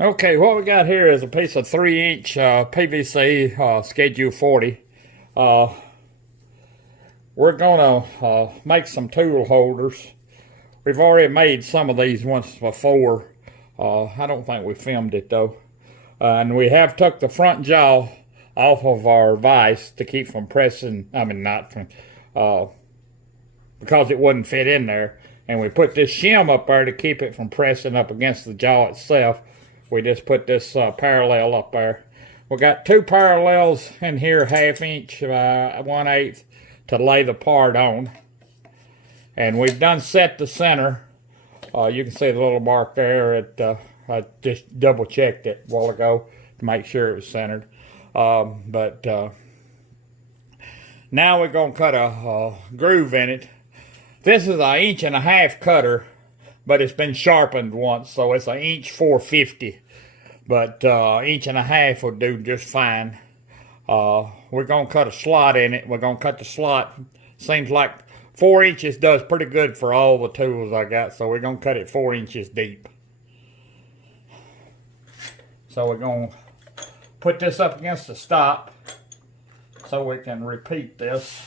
Okay, what we got here is a piece of 3-inch PVC Schedule 40. We're gonna make some tool holders. We've already made some of these once before. I don't think we filmed it though. And we have took the front jaw off of our vise to keep from pressing, not from, because it wouldn't fit in there. And we put this shim up there to keep it from pressing up against the jaw itself. We just put this parallel up there. We got two parallels in here, 1/2 inch by 1/8 to lay the part on. And we've done set the center. You can see the little mark there. I just double checked it a while ago to make sure it was centered. Now we're gonna cut a groove in it. This is an 1.5 inch cutter, but it's been sharpened once, so it's 1.450 inch. But 1.5 inch will do just fine. We're gonna cut a slot in it. We're gonna cut the slot. Seems like 4 inches does pretty good for all the tools I got, so we're gonna cut it 4 inches deep. So we're gonna put this up against the stop so we can repeat this.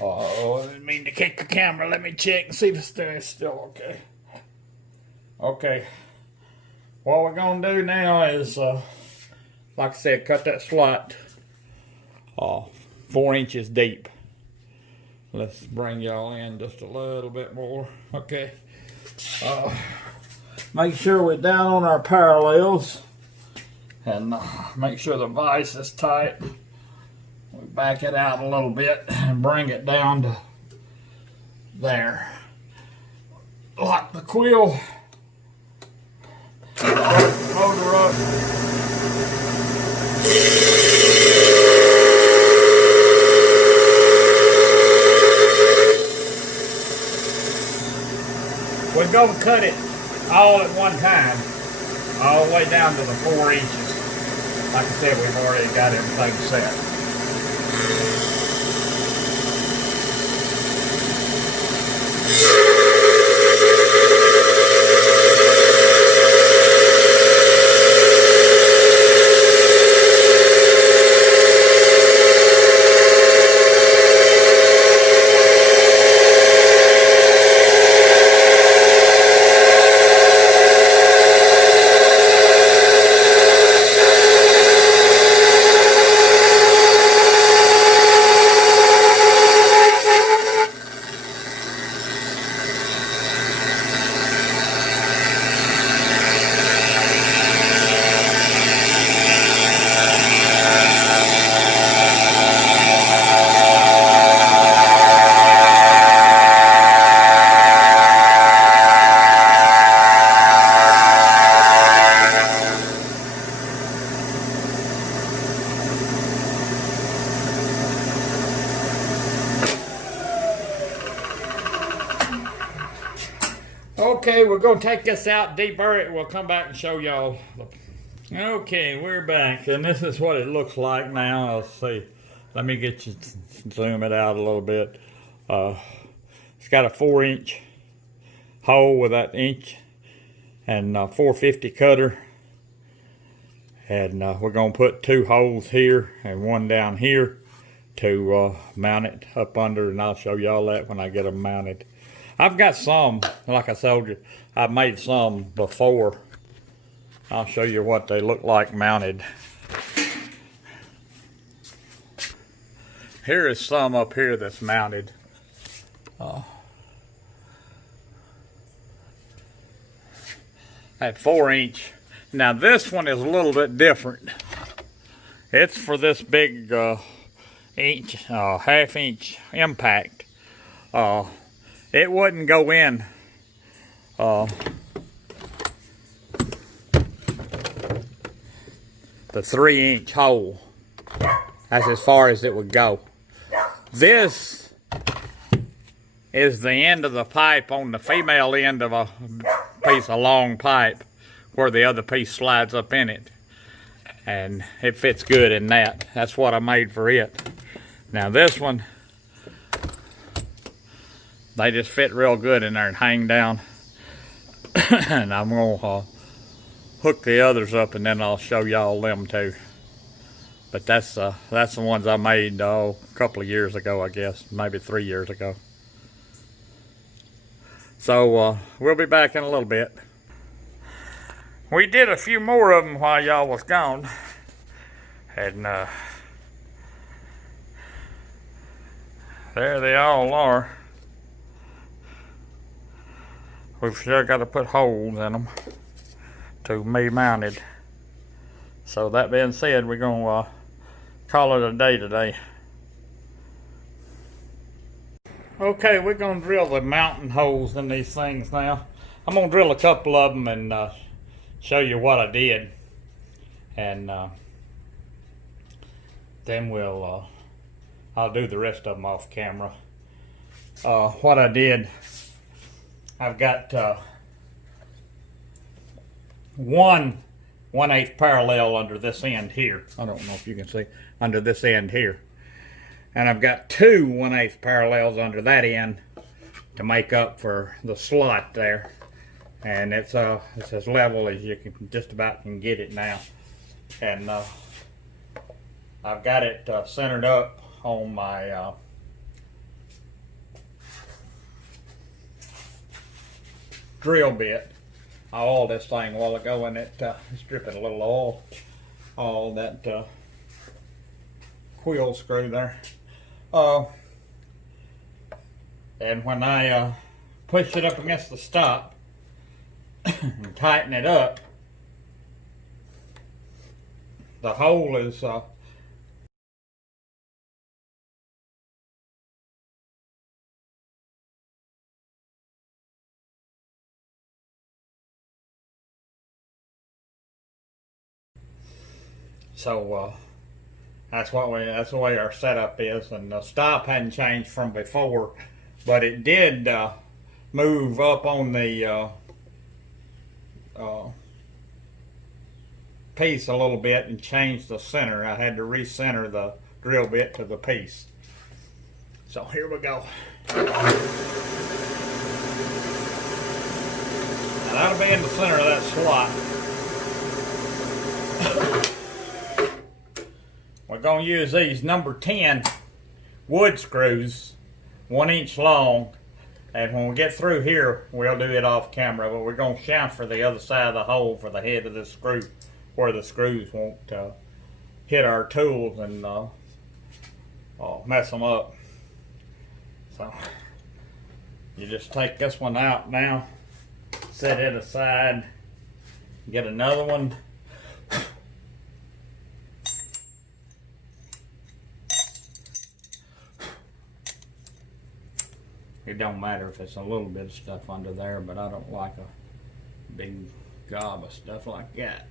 Oh, I didn't mean to kick the camera. Let me check and see if it's still okay. Okay. What we're going to do now is, like I said, cut that slot 4 inches deep. Let's bring y'all in just a little bit more. Okay. Make sure we're down on our parallels. And make sure the vise is tight. We back it out a little bit and bring it down to there. Lock the quill. Motor up. We're going to cut it all at one time, all the way down to the 4 inches. Like I said, we've already got everything set. Okay, we're going to take this out, deburr it, and we'll come back and show y'all. Okay, we're back, and this is what it looks like now. Let's see. Let me get you, zoom it out a little bit. It's got a 4 inch hole with that inch and 450 cutter. And we're going to put 2 holes here and 1 down here to mount it up under, and I'll show y'all that when I get them mounted. I've got some, like I told you, I've made some before. I'll show you what they look like mounted. Here is some up here that's mounted. At 4 inch. Now this one is a little bit different. It's for this big inch, 1/2 inch impact. It wouldn't go in the 3 inch hole. That's as far as it would go. This is the end of the pipe on the female end of a piece of long pipe where the other piece slides up in it. And it fits good in that. That's what I made for it. Now this one, they just fit real good in there and hang down. And I'm gonna hook the others up, and then I'll show y'all them too. But that's the ones I made a couple of years ago, I guess, maybe 3 years ago. So we'll be back in a little bit. We did a few more of them while y'all was gone, and there they all are. We've sure got to put holes in them to be mounted. So that being said, we're gonna call it a day today. Okay, we're gonna drill the mounting holes in these things now. I'm gonna drill a couple of them and show you what I did, and then I'll do the rest of them off camera. What I did, I've got 1/8 parallel under this end here. I don't know if you can see under this end here, and I've got 2 1/8 parallels under that end to make up for the slot there. And it's as level as you can just about can get it now. And I've got it centered up on my drill bit. I oiled this thing a while ago, and it's dripping a little oil. All that quill screw there. And when I push it up against the stop and tighten it up, the hole is so that's the way our setup is. And the stop hadn't changed from before, but it did move up on the piece a little bit and change the center. I had to recenter the drill bit to the piece. So here we go. Now that'll be in the center of that slot. We're going to use these number 10 wood screws, 1 inch long. And when we get through here, we'll do it off camera, but we're going to chamfer the other side of the hole for the head of the screw, where the screws won't hit our tools and mess them up. So you just take this one out now, set it aside, get another one. It don't matter if it's a little bit of stuff under there, but I don't like a big gob of stuff like that.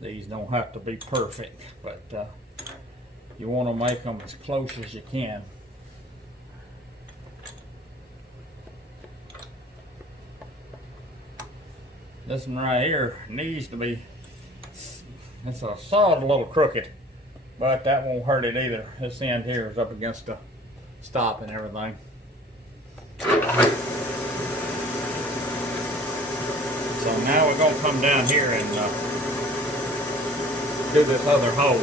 These don't have to be perfect, but you want to make them as close as you can. This one right here needs to be, it's a solid a little crooked, but that won't hurt it either. This end here is up against the stop and everything. So now we're going to come down here and do this other hole.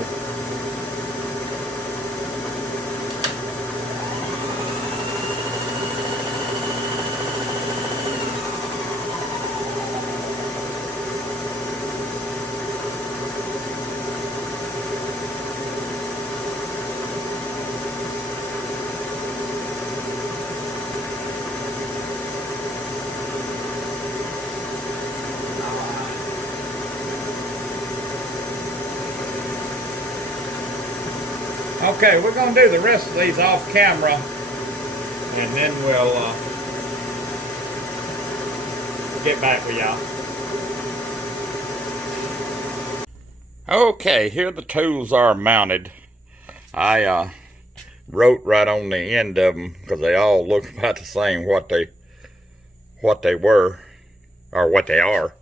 Okay, we're going to do the rest of these off camera, and then we'll get back with y'all. Okay, here the tools are mounted. I wrote right on the end of them because they all look about the same, what they were or what they are.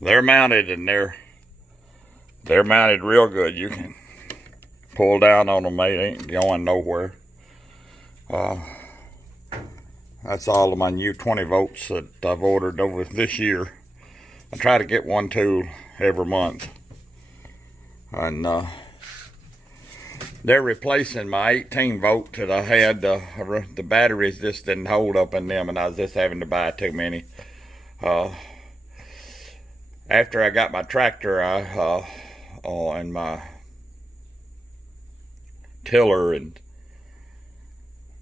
They're mounted, and they're mounted real good. You can pull down on them, they ain't going nowhere. That's all of my new 20 volts that I've ordered over this year. I try to get one tool every month. And they're replacing my 18 volt that I had. The batteries just didn't hold up in them, and I was just having to buy too many. After I got my tractor and my tiller, and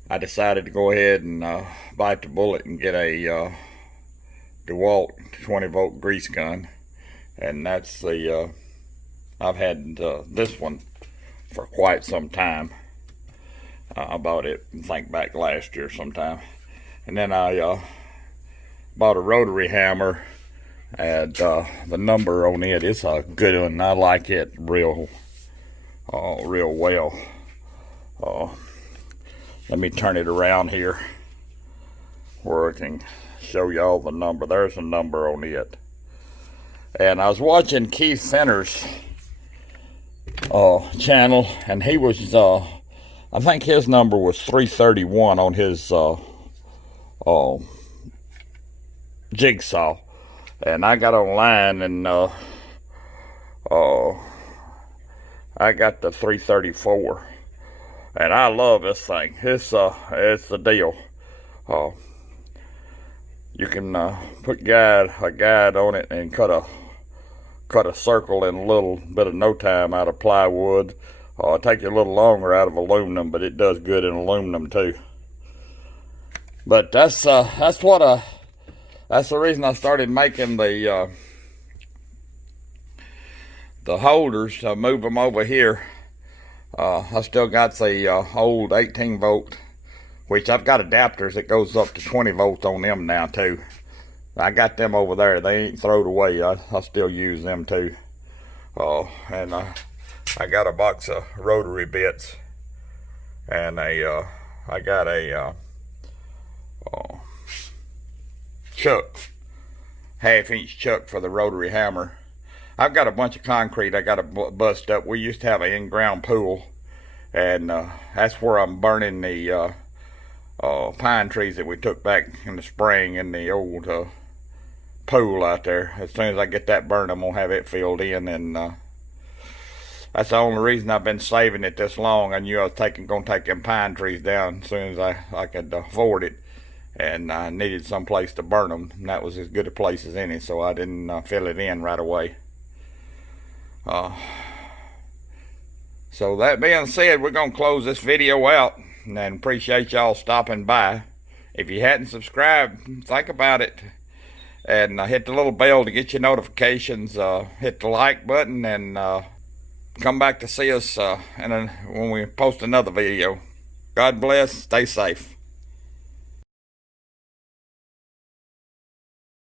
I decided to go ahead and bite the bullet and get a Dewalt 20 volt grease gun. And that's the I've had this one for quite some time. I bought it, I think, back last year sometime. And then I bought a rotary hammer, and the number on it is a good one. I like it real well. Let me turn it around here where I can show y'all the number. There's a number on it. And I was watching Keith Center's channel, and he was I think his number was 331 on his jigsaw. And I got online, and I got the 334, and I love this thing. It's the deal. You can put a guide on it and cut a circle in a little bit of no time out of plywood. It'll take you a little longer out of aluminum, but it does good in aluminum too. But that's the reason I started making the holders to move them over here. I still got the old 18 volt, which I've got adapters that goes up to 20 volts on them now too. I got them over there. They ain't thrown away. I still use them too. And I got a box of rotary bits, and I got a chuck, 1/2-inch chuck for the rotary hammer. I've got a bunch of concrete I got to bust up. We used to have an in-ground pool, and that's where I'm burning the pine trees that we took back in the spring in the old pool out there. As soon as I get that burned, I'm gonna have it filled in, and that's the only reason I've been saving it this long. I knew I was gonna take them pine trees down as soon as I could afford it, and I needed some place to burn them, and that was as good a place as any, so I didn't fill it in right away. So that being said, we're gonna close this video out, and appreciate y'all stopping by. If you hadn't subscribed, think about it, and hit the little bell to get your notifications. Hit the like button, and come back to see us when we post another video. God bless. Stay safe.